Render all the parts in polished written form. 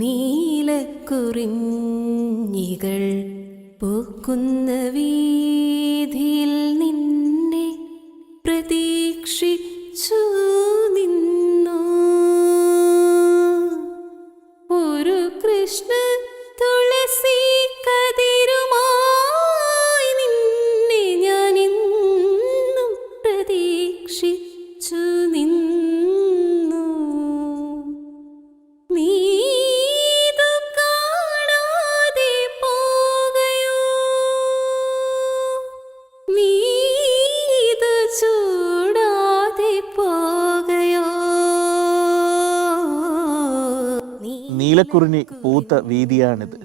നീലക്കുറിഞ്ഞികൾ പൂക്കുന്ന വീതിയിൽ നിന്നെ പ്രതീക്ഷിച്ചു നിന്നു ഒരു കൃഷ്ണ തുളസി കതിരുമായി നിന്നെ ഞാൻ ഇന്നും പ്രതീക്ഷിച്ചു നിന്നു നീ നീലക്കുറിഞ്ഞി പൂത്ത വീതിയാണിത്.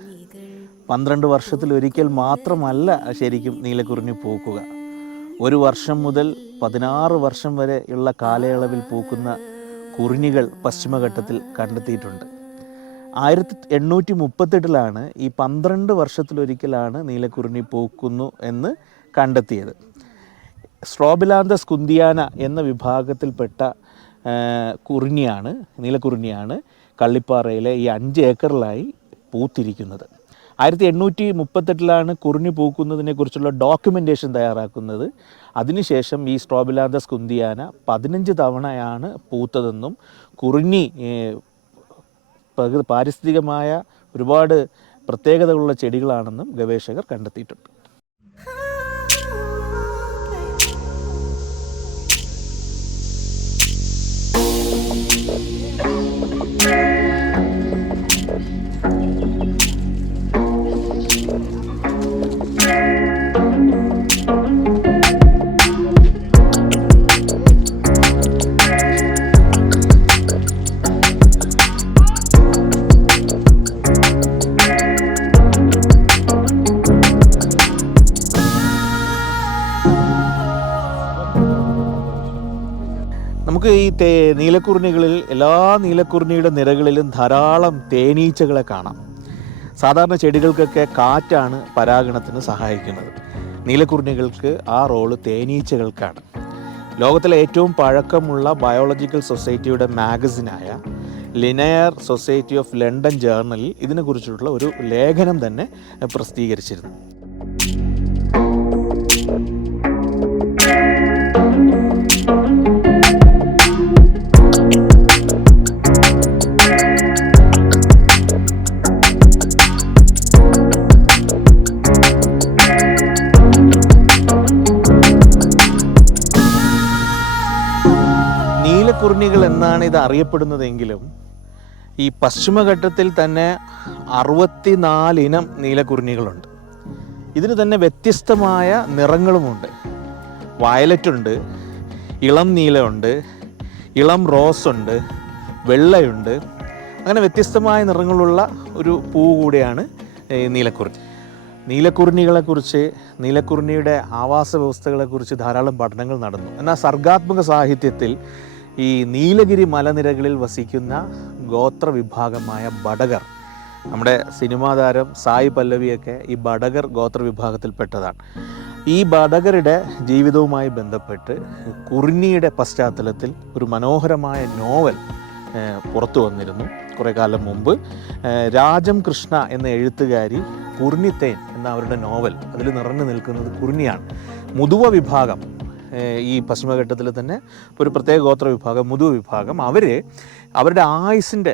12 വർഷത്തിലൊരിക്കൽ മാത്രമല്ല ശരിക്കും നീലക്കുറിഞ്ഞി പൂക്കുക. 1 വർഷം മുതൽ 16 വർഷം വരെ ഉള്ള കാലയളവിൽ പൂക്കുന്ന കുറിഞ്ഞികൾ പശ്ചിമഘട്ടത്തിൽ കണ്ടെത്തിയിട്ടുണ്ട്. 1838 ഈ 12 വർഷത്തിലൊരിക്കലാണ് നീലക്കുറിഞ്ഞി പൂക്കുന്നു എന്ന് കണ്ടെത്തിയത്. സ്ട്രോബിലാന്തസ് കുന്തിയാന എന്ന വിഭാഗത്തിൽപ്പെട്ട കുറിഞ്ഞിയാണ്, നീലക്കുറിഞ്ഞിയാണ് കള്ളിപ്പാറയിലെ ഈ 5 ഏക്കറിലായി പൂത്തിരിക്കുന്നത്. 1838 കുറിഞ്ഞി പൂക്കുന്നതിനെക്കുറിച്ചുള്ള ഡോക്യുമെൻറ്റേഷൻ തയ്യാറാക്കുന്നത്. അതിനുശേഷം ഈ സ്ട്രോബിലാന്തസ് കുന്തിയാന 15 തവണയാണ് പൂത്തതെന്നും കുറിഞ്ഞി പാരിസ്ഥിതികമായ ഒരുപാട് പ്രത്യേകതകളുള്ള ചെടികളാണെന്നും ഗവേഷകർ കണ്ടെത്തിയിട്ടുണ്ട്. നമുക്ക് ഈ നീലക്കുറിഞ്ഞികളിൽ എല്ലാ നീലക്കുറിഞ്ഞിയുടെ നിരകളിലും ധാരാളം തേനീച്ചകളെ കാണാം. സാധാരണ ചെടികൾക്കൊക്കെ കാറ്റാണ് പരാഗണത്തിന് സഹായിക്കുന്നത്. നീലക്കുറിഞ്ഞികൾക്ക് ആ റോള് തേനീച്ചകൾക്കാണ്. ലോകത്തിലെ ഏറ്റവും പഴക്കമുള്ള ബയോളജിക്കൽ സൊസൈറ്റിയുടെ മാഗസിനായ ലിനയർ സൊസൈറ്റി ഓഫ് ലണ്ടൻ ജേർണലിൽ ഇതിനെക്കുറിച്ചുള്ള ഒരു ലേഖനം തന്നെ പ്രസിദ്ധീകരിച്ചിരുന്നു. നീലക്കുറിഞ്ഞികൾ എന്നാണ് ഇത് അറിയപ്പെടുന്നതെങ്കിലും ഈ പശ്ചിമഘട്ടത്തിൽ തന്നെ 64 ഇനം നീലക്കുറിഞ്ഞികളുണ്ട്. ഇതിന് തന്നെ വ്യത്യസ്തമായ നിറങ്ങളുമുണ്ട്. വയലറ്റ് ഉണ്ട്, ഇളം നീലമുണ്ട്, ഇളം റോസ് ഉണ്ട്, വെള്ളയുണ്ട്. അങ്ങനെ വ്യത്യസ്തമായ നിറങ്ങളുള്ള ഒരു പൂ കൂടിയാണ് നീലക്കുറിഞ്ഞി. നീലക്കുറിഞ്ഞികളെക്കുറിച്ച്, നീലക്കുറിഞ്ഞിയുടെ ആവാസ വ്യവസ്ഥകളെക്കുറിച്ച് ധാരാളം പഠനങ്ങൾ നടന്നു. എന്നാൽ സർഗാത്മക സാഹിത്യത്തിൽ ഈ നീലഗിരി മലനിരകളിൽ വസിക്കുന്ന ഗോത്ര വിഭാഗമായ ബഡഗർ, നമ്മുടെ സിനിമാ താരം സായി പല്ലവിയൊക്കെ ഈ ബഡഗർ ഗോത്ര വിഭാഗത്തിൽപ്പെട്ടതാണ്. ഈ ബഡഗറുടെ ജീവിതവുമായി ബന്ധപ്പെട്ട് കുറിഞ്ഞിയുടെ പശ്ചാത്തലത്തിൽ ഒരു മനോഹരമായ നോവൽ പുറത്തു വന്നിരുന്നു കുറേ കാലം മുമ്പ്. രാജം കൃഷ്ണ എന്ന എഴുത്തുകാരി കുറിഞ്ഞിത്തേൻ എന്ന അവരുടെ നോവൽ, അതിൽ നിറഞ്ഞു നിൽക്കുന്നത് കുറിഞ്ഞിയാണ്. മുതുവ വിഭാഗം, ഈ പശ്ചിമഘട്ടത്തിൽ തന്നെ ഒരു പ്രത്യേക ഗോത്ര വിഭാഗം, മുതുവ വിഭാഗം, അവരുടെ ആയുസിൻ്റെ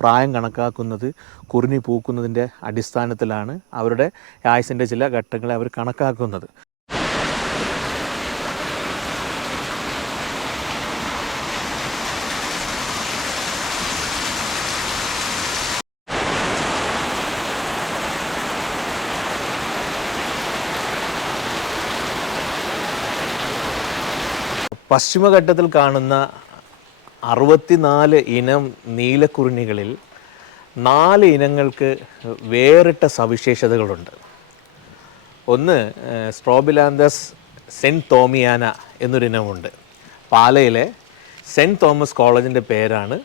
പ്രായം കണക്കാക്കുന്നത് കുറിഞ്ഞി പൂക്കുന്നതിൻ്റെ അടിസ്ഥാനത്തിലാണ്. അവരുടെ ആയുസിൻ്റെ ചില ഘട്ടങ്ങളെ അവർ കണക്കാക്കുന്നത്. പശ്ചിമഘട്ടത്തിൽ കാണുന്ന 64 ഇനം നീലക്കുറിഞ്ഞികളിൽ 4 ഇനങ്ങൾക്ക് വേറിട്ട സവിശേഷതകളുണ്ട്. ഒന്ന് സ്ട്രോബിലാന്തസ് സെൻറ്റ് തോമിയാന എന്നൊരിനമുണ്ട്. പാലയിലെ സെൻറ്റ് തോമസ് കോളേജിൻ്റെ പേരാണ്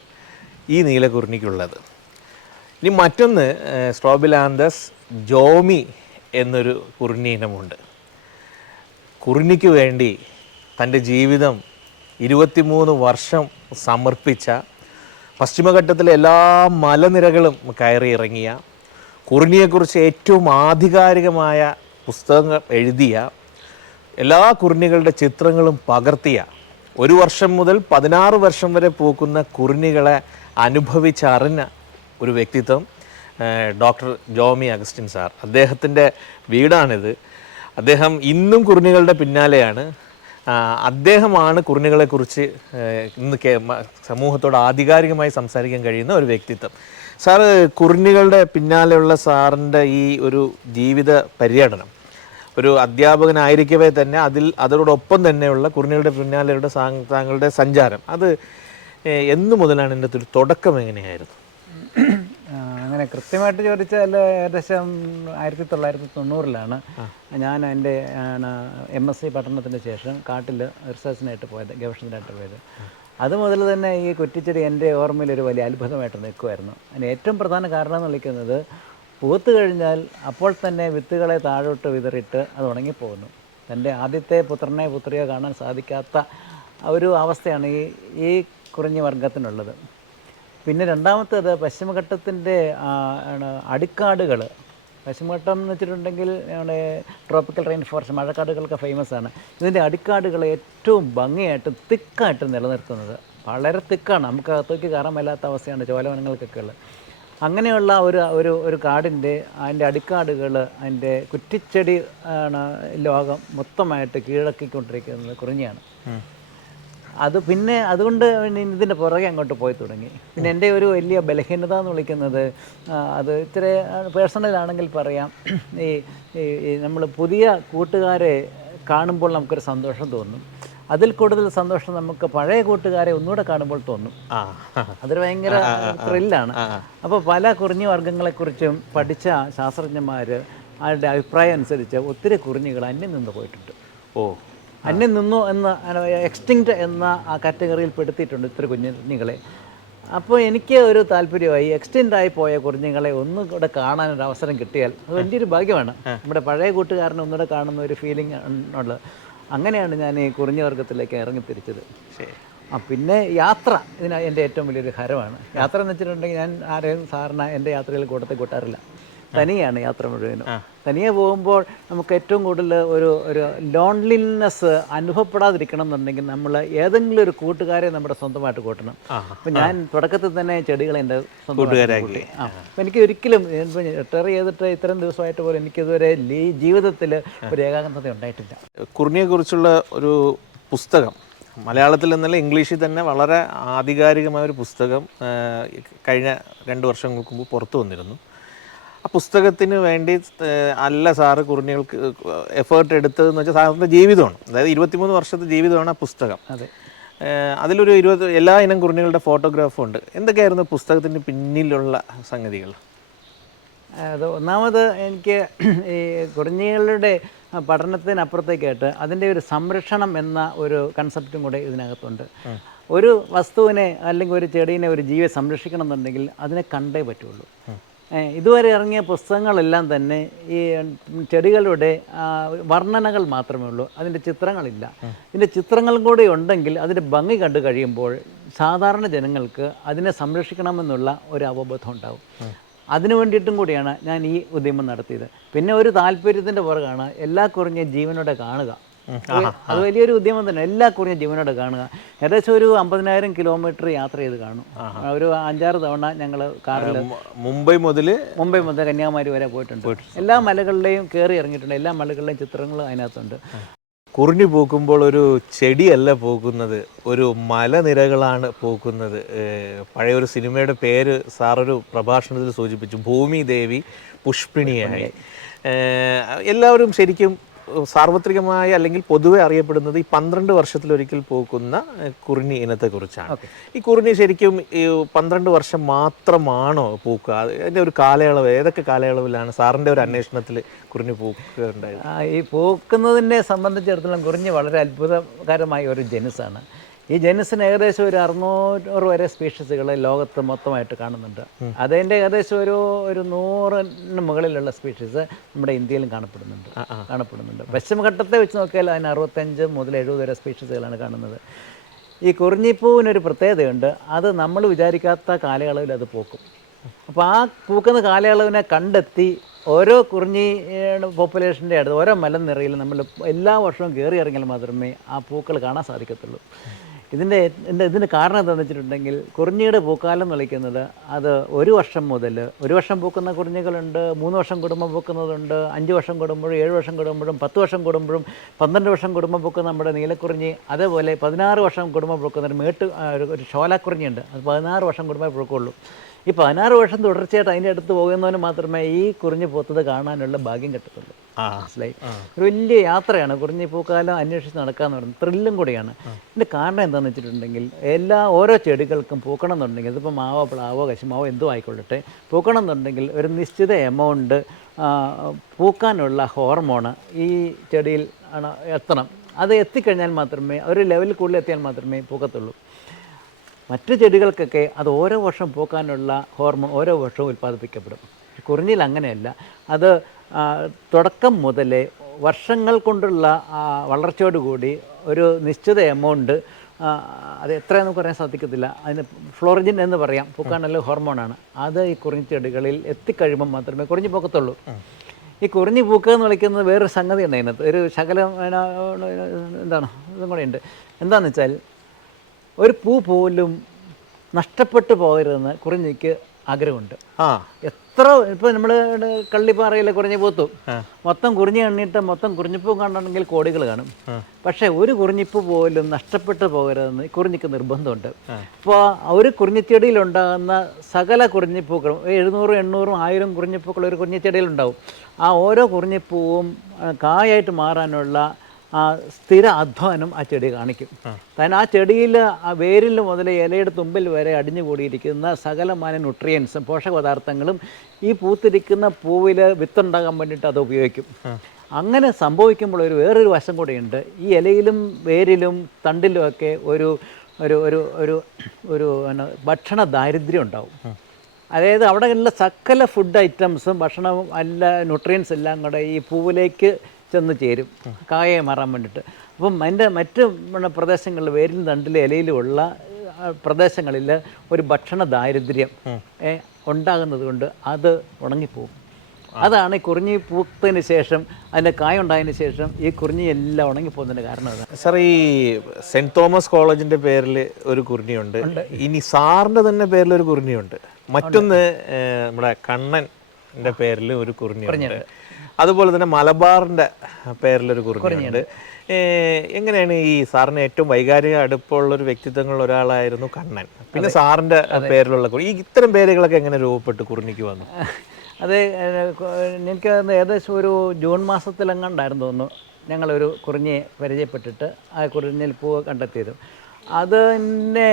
ഈ നീലക്കുറിഞ്ഞിക്കുള്ളത്. ഇനി മറ്റൊന്ന് സ്ട്രോബിലാന്തസ് ജോമി എന്നൊരു കുറിഞ്ഞി ഇനമുണ്ട്. കുറിഞ്ഞിക്ക് വേണ്ടി തൻ്റെ ജീവിതം 23 വർഷം സമർപ്പിച്ച പശ്ചിമഘട്ടത്തിലെ എല്ലാ മലനിരകളും കയറി ഇറങ്ങിയ, കുറിഞ്ഞിയെക്കുറിച്ച് ഏറ്റവും ആധികാരികമായ പുസ്തകങ്ങൾ എഴുതിയ, എല്ലാ കുറിഞ്ഞികളുടെ ചിത്രങ്ങളും പകർത്തിയ, 1 വർഷം മുതൽ 16 വർഷം വരെ പൂക്കുന്ന കുറിഞ്ഞികളെ അനുഭവിച്ചറിഞ്ഞ ഒരു വ്യക്തിത്വം ഡോക്ടർ ജോമി അഗസ്റ്റിൻ സാർ. അദ്ദേഹത്തിൻ്റെ വീടാണിത്. അദ്ദേഹം ഇന്നും കുറിഞ്ഞികളുടെ പിന്നാലെയാണ്. അദ്ദേഹമാണ് കുറിഞ്ഞികളെക്കുറിച്ച് ഇന്ന് സമൂഹത്തോട് ആധികാരികമായി സംസാരിക്കാൻ കഴിയുന്ന ഒരു വ്യക്തിത്വം. സാറ് കുറിഞ്ഞികളുടെ പിന്നാലെയുള്ള സാറിൻ്റെ ഈ ഒരു ജീവിത പര്യടനം, ഒരു അധ്യാപകനായിരിക്കവേ തന്നെ അതോടൊപ്പം തന്നെയുള്ള കുറിഞ്ഞികളുടെ പിന്നാലെയുള്ള താങ്കളുടെ സഞ്ചാരം, അത് എന്നു മുതലാണ് ഇതിൻ്റെ ഒരു തുടക്കം എങ്ങനെയായിരുന്നു? അങ്ങനെ കൃത്യമായിട്ട് ചോദിച്ചാൽ ഏകദേശം 1990-ലാണ് ഞാൻ എൻ്റെ MSc പഠനത്തിന് ശേഷം കാട്ടിൽ റിസർച്ചിനായിട്ട് പോയത്, ഗവേഷണത്തിനായിട്ട് പോയത്. അതുമുതൽ തന്നെ ഈ കുറ്റിച്ചെടി എൻ്റെ ഓർമ്മയിലൊരു വലിയ അത്ഭുതമായിട്ട് നിൽക്കുമായിരുന്നു. അതിന് ഏറ്റവും പ്രധാന കാരണം എന്ന് വിളിക്കുന്നത്, പൂത്ത് കഴിഞ്ഞാൽ അപ്പോൾ തന്നെ വിത്തുകളെ താഴോട്ട് വിതറിയിട്ട് അത് ഉണങ്ങിപ്പോകുന്നു. തൻ്റെ ആദ്യത്തെ പുത്രനെ പുത്രിയോ കാണാൻ സാധിക്കാത്ത ഒരു അവസ്ഥയാണ് ഈ കുറിഞ്ഞി വർഗത്തിനുള്ളത്. പിന്നെ രണ്ടാമത്തേത് പശ്ചിമഘട്ടത്തിൻ്റെ അടിക്കാടുകൾ. പശ്ചിമഘട്ടം എന്ന് വെച്ചിട്ടുണ്ടെങ്കിൽ നമ്മുടെ ട്രോപ്പിക്കൽ റെയിൻ ഫോറസ്റ്റ്, മഴക്കാടുകളൊക്കെ ഫേമസ് ആണ്. ഇതിൻ്റെ അടിക്കാടുകൾ ഏറ്റവും ഭംഗിയായിട്ട് തിക്കായിട്ട് നിലനിർത്തുന്നത്. വളരെ തിക്കാണ്, നമുക്ക് അകത്തേക്ക് കയറാൻ മേലാത്ത അവസ്ഥയാണ് ചോലവനങ്ങൾക്കൊക്കെ ഉള്ളത്. അങ്ങനെയുള്ള ഒരു കാടിൻ്റെ അതിൻ്റെ അടിക്കാടുകൾ, അതിൻ്റെ കുറ്റിച്ചെടി ലോകം മൊത്തമായിട്ട് കീഴടക്കിക്കൊണ്ടിരിക്കുന്നത് കുറിഞ്ഞിയാണ്. പിന്നെ അതുകൊണ്ട് ഇതിൻ്റെ പുറകെ അങ്ങോട്ട് പോയി തുടങ്ങി. പിന്നെ എൻ്റെ ഒരു വലിയ ബലഹീനത എന്ന് വിളിക്കുന്നത്, അത് ഇത്തിരി പേഴ്സണലാണെങ്കിൽ പറയാം, ഈ നമ്മൾ പുതിയ കൂട്ടുകാരെ കാണുമ്പോൾ നമുക്കൊരു സന്തോഷം തോന്നും. അതിൽ കൂടുതൽ സന്തോഷം നമുക്ക് പഴയ കൂട്ടുകാരെ ഒന്നുകൂടെ കാണുമ്പോൾ തോന്നും. അതൊരു ഭയങ്കര ത്രില്ലാണ്. അപ്പോൾ പല കുറിഞ്ഞി വർഗ്ഗങ്ങളെക്കുറിച്ചും പഠിച്ച ശാസ്ത്രജ്ഞന്മാർ അവരുടെ അഭിപ്രായം അനുസരിച്ച് ഒത്തിരി കുറിഞ്ഞികൾ അന്യം നിന്ന് പോയിട്ടുണ്ട്. അന്യം നിന്നു എന്ന എക്സ്റ്റിങ്ക്റ്റ് എന്ന ആ കാറ്റഗറിയിൽ പെടുത്തിയിട്ടുണ്ട് ഇത്ര കുഞ്ഞുങ്ങളെ. അപ്പോൾ എനിക്ക് ഒരു താല്പര്യമായി, എക്സ്റ്റെൻഡായി പോയ കുറിഞ്ഞികളെ ഒന്നുകൂടെ കാണാനൊരു അവസരം കിട്ടിയാൽ അത് വലിയൊരു ഭാഗ്യമാണ്. നമ്മുടെ പഴയ കൂട്ടുകാരനെ ഒന്നുകൂടെ കാണുന്ന ഒരു ഫീലിംഗ് ഉള്ളത്. അങ്ങനെയാണ് ഞാൻ ഈ കുറിഞ്ഞി വർഗ്ഗത്തിലേക്ക് ഇറങ്ങിത്തിരിച്ചത്. പിന്നെ യാത്ര എൻ്റെ ഏറ്റവും വലിയൊരു ഹരമാണ്. യാത്ര എന്ന് വെച്ചിട്ടുണ്ടെങ്കിൽ ഞാൻ ആരെയും സാറിന് എൻ്റെ യാത്രയിൽ കൂട്ടാറില്ല. തനിയാണ് യാത്ര മുഴുവനും. തനിയെ പോകുമ്പോൾ നമുക്ക് ഏറ്റവും കൂടുതൽ ഒരു ലോൺലിനെസ് അനുഭവപ്പെടാതിരിക്കണം എന്നുണ്ടെങ്കിൽ നമ്മൾ ഏതെങ്കിലും ഒരു കൂട്ടുകാരെ നമ്മുടെ സ്വന്തമായിട്ട് കൂട്ടണം. അപ്പം ഞാൻ തുടക്കത്തിൽ തന്നെ ചെടികളെ എൻ്റെ സ്വന്തമായിട്ട് കൂട്ടി. അപ്പം എനിക്ക് ഒരിക്കലും റിട്ടയർ ചെയ്തിട്ട് ഇത്രയും ദിവസമായിട്ട് പോലും എനിക്കിതുവരെ ജീവിതത്തിൽ ഒരു ഏകാഗ്രത ഉണ്ടായിട്ടില്ല. കുറിഞ്ഞിയെക്കുറിച്ചുള്ള ഒരു പുസ്തകം മലയാളത്തിൽ നിന്നല്ല ഇംഗ്ലീഷിൽ തന്നെ വളരെ ആധികാരികമായ ഒരു പുസ്തകം കഴിഞ്ഞ 2 വർഷങ്ങൾക്ക് മുമ്പ് പുറത്തു വന്നിരുന്നു. ആ പുസ്തകത്തിന് വേണ്ടി അല്ല സാറ് കുറിഞ്ഞികൾക്ക് എഫേർട്ട് എടുത്തതെന്ന് വെച്ചാൽ സാറിൻ്റെ ജീവിതമാണ്, അതായത് 23 വർഷത്തെ ജീവിതമാണ് ആ പുസ്തകം. അതെ. അതിലൊരു 20 എല്ലാ ഇനം കുറിഞ്ഞികളുടെ ഫോട്ടോഗ്രാഫും ഉണ്ട്. എന്തൊക്കെയായിരുന്നു പുസ്തകത്തിൻ്റെ പിന്നിലുള്ള സംഗതികൾ? അത് ഒന്നാമത് എനിക്ക് ഈ കുറിഞ്ഞികളുടെ പഠനത്തിനപ്പുറത്തേക്കായിട്ട് അതിൻ്റെ ഒരു സംരക്ഷണം എന്ന ഒരു കൺസെപ്റ്റും കൂടെ ഇതിനകത്തുണ്ട്. ഒരു വസ്തുവിനെ അല്ലെങ്കിൽ ഒരു ചെടീനെ, ഒരു ജീവിയെ സംരക്ഷിക്കണം എന്നുണ്ടെങ്കിൽ അതിനെ കണ്ടേ പറ്റുള്ളൂ. ഇതുവരെ ഇറങ്ങിയ പുസ്തകങ്ങളെല്ലാം തന്നെ ഈ ചെടികളുടെ വർണ്ണനകൾ മാത്രമേ ഉള്ളൂ, അതിൻ്റെ ചിത്രങ്ങളില്ല. ഇതിൻ്റെ ചിത്രങ്ങളും കൂടെ ഉണ്ടെങ്കിൽ അതിൻ്റെ ഭംഗി കണ്ടു കഴിയുമ്പോൾ സാധാരണ ജനങ്ങൾക്ക് അതിനെ സംരക്ഷിക്കണമെന്നുള്ള ഒരു അവബോധം ഉണ്ടാവും. അതിനു വേണ്ടിയിട്ടും കൂടിയാണ് ഞാൻ ഈ ഉദ്യമം നടത്തിയത്. പിന്നെ ഒരു താല്പര്യത്തിൻ്റെ പുറകാണ് എല്ലാ കുറിഞ്ഞിയും ജീവനോടെ കാണുക. അത് വലിയൊരു ഉദ്യമം തന്നെ. എല്ലാ കുറിഞ്ഞിയും ജീവനോടെ കാണുക. ഏകദേശം ഒരു 50,000 കിലോമീറ്റർ യാത്ര ചെയ്ത് കാണും. ഒരു 5-6 തവണ ഞങ്ങൾ കാറിൽ മുംബൈ മുതൽ കന്യാകുമാരി വരെ പോയിട്ടുണ്ട്. എല്ലാ മലകളിലെയും കയറി ഇറങ്ങിയിട്ടുണ്ട്. എല്ലാ മലകളിലെയും ചിത്രങ്ങൾ അതിനകത്തുണ്ട്. കുറിഞ്ഞി പൂക്കുമ്പോൾ ഒരു ചെടിയല്ല പൂക്കുന്നത്, ഒരു മലനിരകളാണ് പൂക്കുന്നത്. പഴയൊരു സിനിമയുടെ പേര് സാറൊരു പ്രഭാഷണത്തിൽ സൂചിപ്പിച്ചു, ഭൂമി ദേവി പുഷ്പിണിയായി. എല്ലാവരും ശരിക്കും സാർവത്രികമായ അല്ലെങ്കിൽ പൊതുവെ അറിയപ്പെടുന്നത് ഈ 12 വർഷത്തിലൊരിക്കൽ പൂക്കുന്ന കുറിഞ്ഞി ഇനത്തെക്കുറിച്ചാണ്. ഈ കുറിഞ്ഞി ശരിക്കും ഈ 12 വർഷം മാത്രമാണോ പൂക്കുക? അതിൻ്റെ ഒരു കാലയളവ് ഏതൊക്കെ കാലയളവിലാണ് സാറിൻ്റെ ഒരു അന്വേഷണത്തിൽ കുറിഞ്ഞി പൂക്കുണ്ടായത്? ഈ പൂക്കുന്നതിനെ സംബന്ധിച്ചിടത്തോളം കുറിഞ്ഞി വളരെ അത്ഭുതകരമായ ഒരു ജനുസാണ്. ഈ ജനുസിന് ഏകദേശം ഒരു 600 വരെ സ്പീഷീസുകൾ ലോകത്ത് മൊത്തമായിട്ട് കാണുന്നുണ്ട്. അതിൻ്റെ ഏകദേശം ഒരു 100-ന് മുകളിലുള്ള സ്പീഷീസ് നമ്മുടെ ഇന്ത്യയിലും കാണപ്പെടുന്നുണ്ട്. പശ്ചിമഘട്ടത്തെ വെച്ച് നോക്കിയാൽ അതിന് 65 മുതൽ 70 വരെ സ്പീഷീസുകളാണ് കാണുന്നത്. ഈ കുറിഞ്ഞിപ്പൂവിനൊരു പ്രത്യേകതയുണ്ട്, അത് നമ്മൾ വിചാരിക്കാത്ത കാലയളവിൽ അത് പൂക്കും. അപ്പോൾ ആ പൂക്കുന്ന കാലയളവിനെ കണ്ടെത്തി ഓരോ കുറിഞ്ഞി പോപ്പുലേഷൻ്റെ അടുത്ത് ഓരോ മലനിരയിൽ നമ്മൾ എല്ലാ വർഷവും കയറി ഇറങ്ങിയാൽ മാത്രമേ ആ പൂക്കൾ കാണാൻ സാധിക്കത്തുള്ളൂ. ഇതിൻ്റെ കാരണം എന്താണെന്ന് വെച്ചിട്ടുണ്ടെങ്കിൽ കുറിഞ്ഞിയുടെ പൂക്കാലം എന്ന് വിളിക്കുന്നത് അത് ഒരു വർഷം പൂക്കുന്ന കുറിഞ്ഞികളുണ്ട്, 3 വർഷം കൂടുമ്പോൾ പൂക്കുന്നതുണ്ട്, 5 വർഷം കൂടുമ്പോഴും 7 വർഷം കൂടുമ്പോഴും 10 വർഷം കൂടുമ്പോഴും 12 വർഷം കൂടുമ്പോൾ പൂക്കുന്ന നമ്മുടെ നീലക്കുറിഞ്ഞി, അതേപോലെ 16 വർഷം കൂടുമ്പോൾ പൂക്കുന്ന ഒരു ഷോലാക്കുറിഞ്ഞിയുണ്ട്, അത് 16 വർഷം കൂടുമ്പോൾ പൂക്കുള്ളൂ. ഈ 16 വർഷം തുടർച്ചയായിട്ട് അതിൻ്റെ അടുത്ത് പോകുന്നവന് മാത്രമേ ഈ കുറിഞ്ഞി പൂത്തത് കാണാനുള്ള ഭാഗ്യം കിട്ടത്തുള്ളൂ. മനസ്സിലായി? ഒരു വലിയ യാത്രയാണ് കുറിഞ്ഞി പൂക്കാലം അന്വേഷിച്ച് നടക്കാന്ന് പറയുന്നത്, ത്രില്ലും കൂടിയാണ്. ഇതിൻ്റെ കാരണം എന്താണെന്ന് വെച്ചിട്ടുണ്ടെങ്കിൽ ഓരോ ചെടികൾക്കും പൂക്കണം എന്നുണ്ടെങ്കിൽ, ഇതിപ്പോൾ മാവോ പ്ലാവോ കശുമാവോ എന്തോ ആയിക്കൊള്ളട്ടെ, പൂക്കണം എന്നുണ്ടെങ്കിൽ ഒരു നിശ്ചിത എമൗണ്ട് പൂക്കാനുള്ള ഹോർമോണ് ഈ ചെടിയിൽ എത്തണം. അത് എത്തിക്കഴിഞ്ഞാൽ മാത്രമേ, ഒരു ലെവലിൽ കൂടുതൽ എത്തിയാൽ മാത്രമേ പൂക്കത്തുള്ളൂ. മറ്റു ചെടികൾക്കൊക്കെ അത് ഓരോ വർഷം പൂക്കാനുള്ള ഹോർമോൺ ഓരോ വർഷവും ഉൽപ്പാദിപ്പിക്കപ്പെടും. കുറിഞ്ഞിൽ അങ്ങനെയല്ല. അത് തുടക്കം മുതലേ വർഷങ്ങൾ കൊണ്ടുള്ള വളർച്ചയോടുകൂടി ഒരു നിശ്ചിത എമൗണ്ട്, അത് എത്രയെന്ന് നമുക്ക് പറയാൻ സാധിക്കത്തില്ല, അതിന് ഫ്ലോറിജിൻ എന്ന് പറയാം, പൂക്കാനുള്ള ഹോർമോണാണ്. അത് ഈ കുറിഞ്ഞി ചെടികളിൽ എത്തിക്കഴിയുമ്പോൾ മാത്രമേ കുറിഞ്ഞി പൂക്കത്തുള്ളൂ. ഈ കുറിഞ്ഞി പൂക്കുക എന്ന് വിളിക്കുന്നത് വേറൊരു സംഗതി ഉണ്ട്. അതിനകത്ത് ഒരു ശകലം ഇതും കൂടെ ഉണ്ട്. എന്താണെന്ന് വെച്ചാൽ ഒരു പൂ പോലും നഷ്ടപ്പെട്ടു പോകരുതെന്ന് കുറിഞ്ഞിക്ക് ആഗ്രഹമുണ്ട്. എത്ര ഇപ്പോൾ നമ്മൾ കള്ളിപ്പാറയിലെ കുറിഞ്ഞി പൂത്തു, മൊത്തം കുറിഞ്ഞി എണ്ണിയിട്ട് മൊത്തം കുറിഞ്ഞിപ്പൂ കാണണമെങ്കിൽ കോടികൾ കാണും. പക്ഷേ ഒരു കുറിഞ്ഞിപ്പൂ പോലും നഷ്ടപ്പെട്ടു പോകരുതെന്ന് കുറിഞ്ഞിക്ക് നിർബന്ധമുണ്ട്. അപ്പോൾ ഒരു കുറിഞ്ഞിച്ചെടിയിലുണ്ടാകുന്ന സകല കുറിഞ്ഞിപ്പൂക്കളും 700, 800, 1000 കുറിഞ്ഞിപ്പൂക്കൾ ഒരു കുറിഞ്ഞിച്ചെടിയിലുണ്ടാവും. ആ ഓരോ കുറിഞ്ഞിപ്പൂവും കായായിട്ട് മാറാനുള്ള സ്ഥിര അധ്വാനം ആ ചെടി കാണിക്കും. കാരണം ആ ചെടിയിൽ ആ വേരിൽ മുതൽ ഇലയുടെ തുമ്പിൽ വരെ അടിഞ്ഞുകൂടിയിരിക്കുന്ന സകലമായ ന്യൂട്രിയൻസും പോഷകപദാർത്ഥങ്ങളും ഈ പൂത്തിരിക്കുന്ന പൂവിൽ വിത്തുണ്ടാകാൻ വേണ്ടിയിട്ട് അത് ഉപയോഗിക്കും. അങ്ങനെ സംഭവിക്കുമ്പോൾ വേറൊരു വശം കൂടെയുണ്ട്. ഈ ഇലയിലും വേരിലും തണ്ടിലുമൊക്കെ ഒരു ഒരു ഒരു ഒരു ഒരു ഭക്ഷണ ദാരിദ്ര്യം ഉണ്ടാവും. അതായത് അവിടെയുള്ള സകല ഫുഡ് ഐറ്റംസും ഭക്ഷണവും ന്യൂട്രിയൻസ് എല്ലാം കൂടെ ഈ പൂവിലേക്ക് ചെന്ന് ചേരും, കായയെ മാറാൻ വേണ്ടിയിട്ട്. അപ്പം അതിൻ്റെ മറ്റ് പ്രദേശങ്ങളിൽ വേരിലും തണ്ടിലും ഇലയിലുമുള്ള പ്രദേശങ്ങളിൽ ഒരു ഭക്ഷണ ദാരിദ്ര്യം ഉണ്ടാകുന്നത് കൊണ്ട് അത് ഉണങ്ങിപ്പോകും. അതാണ് ഈ കുറിഞ്ഞി പൂത്തതിന് ശേഷം, അതിൻ്റെ കായ ഉണ്ടായതിന് ശേഷം ഈ കുറിഞ്ഞി എല്ലാം ഉണങ്ങിപ്പോകുന്നതിൻ്റെ കാരണം അതാണ്. സാർ, ഈ സെൻറ്റ് തോമസ് കോളേജിൻ്റെ പേരിൽ ഒരു കുറിഞ്ഞിയുണ്ട്, ഇനി സാറിൻ്റെ തന്നെ പേരിൽ ഒരു കുറിഞ്ഞിയുണ്ട്, മറ്റൊന്ന് നമ്മുടെ കണ്ണൻ്റെ പേരിൽ ഒരു കുറിഞ്ഞിയുണ്ട്, അതുപോലെ തന്നെ മലബാറിൻ്റെ പേരിലൊരു കുറിഞ്ഞിയുണ്ട്. എങ്ങനെയാണ് ഈ സാറിന് ഏറ്റവും വൈകാരിക അടുപ്പമുള്ളൊരു വ്യക്തിത്വങ്ങളിൽ ഒരാളായിരുന്നു കണ്ണൻ, പിന്നെ സാറിൻ്റെ പേരിലുള്ള ഈ ഇത്തരം പേരുകളൊക്കെ എങ്ങനെ രൂപപ്പെട്ട് കുറിഞ്ഞിക്ക് വന്നു? അത് എനിക്ക് ഏകദേശം ഒരു ജൂൺ മാസത്തിലെങ്ങാണ്ടായിരുന്നു തോന്നുന്നു ഞങ്ങളൊരു കുറിഞ്ഞിയെ പരിചയപ്പെട്ടിട്ട് ആ കുറിഞ്ഞിൽ പൂവ് കണ്ടെത്തിയത്. അതിനെ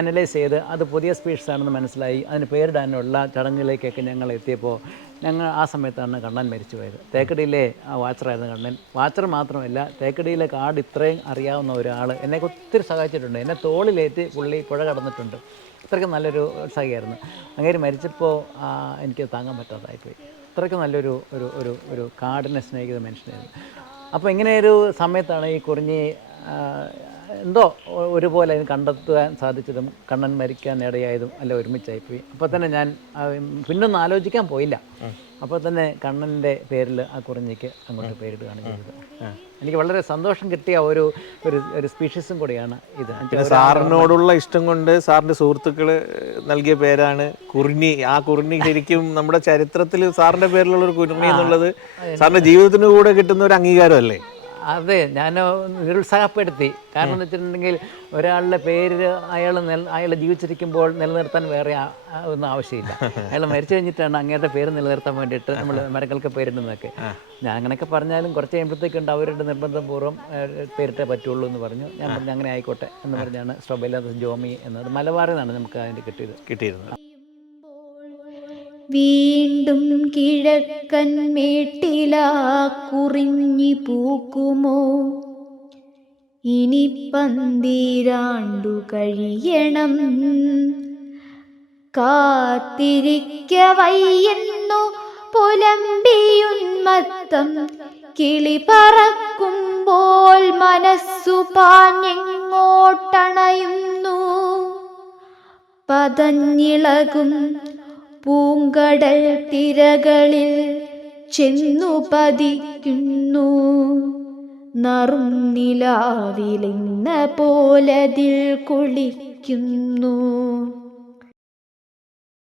അനലൈസ് ചെയ്ത് അത് പുതിയ സ്പീഷീസ് ആണെന്ന് മനസ്സിലായി. അതിന് പേരിടാനുള്ള ചടങ്ങിലേക്കൊക്കെ ഞങ്ങൾ എത്തിയപ്പോൾ ആ സമയത്താണ് കണ്ണൻ മരിച്ചു പോയത്. തേക്കടിയിലെ വാച്ചറായിരുന്നു കണ്ണൻ. വാച്ചർ മാത്രമല്ല, തേക്കടിയിലെ കാട് ഇത്രയും അറിയാവുന്ന ഒരാൾ എന്നെ ഒത്തിരി സഹായിച്ചിട്ടുണ്ട്. എന്നെ തോളിലേറ്റ് പുള്ളി പുഴ കടന്നിട്ടുണ്ട്. അത്രയ്ക്കും നല്ലൊരു സഖിയായിരുന്നു. അങ്ങേര് മരിച്ചപ്പോൾ എനിക്ക് താങ്ങാൻ പറ്റാതായിപ്പോയി. അത്രയ്ക്കും നല്ലൊരു ഒരു ഒരു ഒരു കാടിനെ സ്നേഹിക്കുന്ന മനുഷ്യനായിരുന്നു. അപ്പോൾ ഇങ്ങനെയൊരു സമയത്താണ് ഈ കുറിഞ്ഞി എന്തോ ഒരുപോലെ അതിന് കണ്ടെത്താൻ സാധിച്ചതും കണ്ണൻ മരിക്കാൻ ഇടയായതും എല്ലാം ഒരുമിച്ചായിപ്പോയി. അപ്പോൾ തന്നെ ഞാൻ പിന്നൊന്നും ആലോചിക്കാൻ പോയില്ല. അപ്പോൾ തന്നെ കണ്ണൻ്റെ പേരിൽ ആ കുറിഞ്ഞിക്ക് അങ്ങോട്ട് പേരിടുകയാണ് ചെയ്തത്. എനിക്ക് വളരെ സന്തോഷം കിട്ടിയ ഒരു ഒരു സ്പീഷീസും കൂടിയാണ് ഇത്. സാറിനോടുള്ള ഇഷ്ടം കൊണ്ട് സാറിൻ്റെ സുഹൃത്തുക്കൾ നൽകിയ പേരാണ് കുറിഞ്ഞി. ആ കുറിഞ്ഞി ശരിക്കും നമ്മുടെ ചരിത്രത്തിൽ സാറിൻ്റെ പേരിലുള്ള ഒരു കുറിഞ്ഞി എന്നുള്ളത് സാറിൻ്റെ ജീവിതത്തിന് കൂടെ കിട്ടുന്ന ഒരു അംഗീകാരമല്ലേ? അതെ, ഞാൻ നിരുത്സാഹപ്പെടുത്തി. കാരണം എന്ന് വെച്ചിട്ടുണ്ടെങ്കിൽ ഒരാളുടെ പേര് അയാൾ ജീവിച്ചിരിക്കുമ്പോൾ നിലനിർത്താൻ വേറെ ഒന്നും ആവശ്യമില്ല. അയാൾ മരിച്ചു കഴിഞ്ഞിട്ടാണ് അങ്ങേരുടെ പേര് നിലനിർത്താൻ വേണ്ടിയിട്ട് നമ്മൾ മരങ്ങൾക്ക് പേരിടുന്നതൊക്കെ. ഞാൻ അങ്ങനെയൊക്കെ പറഞ്ഞാലും കുറച്ച് കഴിയുമ്പോഴത്തേക്കുണ്ട് അവരുടെ നിർബന്ധപൂർവ്വം പേരിട്ടേ പറ്റുള്ളൂ എന്ന് പറഞ്ഞു. ഞാൻ പറഞ്ഞു അങ്ങനെ ആയിക്കോട്ടെ എന്ന് പറഞ്ഞാണ് സ്ട്രോബെല്ലാസ് ജോമി എന്നത് മലബാറിൽ നിന്നാണ് നമുക്ക് അതിൻ്റെ കിട്ടിയിരുന്നത്. വീണ്ടും കിഴക്കൻ മേട്ടിലാ കുറിഞ്ഞി പൂക്കുമോ, ഇനി 12 കഴിയണം, കാത്തിരിക്ക വയ്യെന്നു പുലമ്പിയുന്മത്തം കിളി പറക്കുമ്പോൾ മനസ്സു പാഞ്ഞെങ്ങോട്ടണ പതഞ്ഞിളകും പൂങ്കടൽ തിരകളിൽ ചെന്നു പതിക്കുന്നു. നറും നിലാവിലെന്ന പോലതിൽ കുളിക്കുന്നു.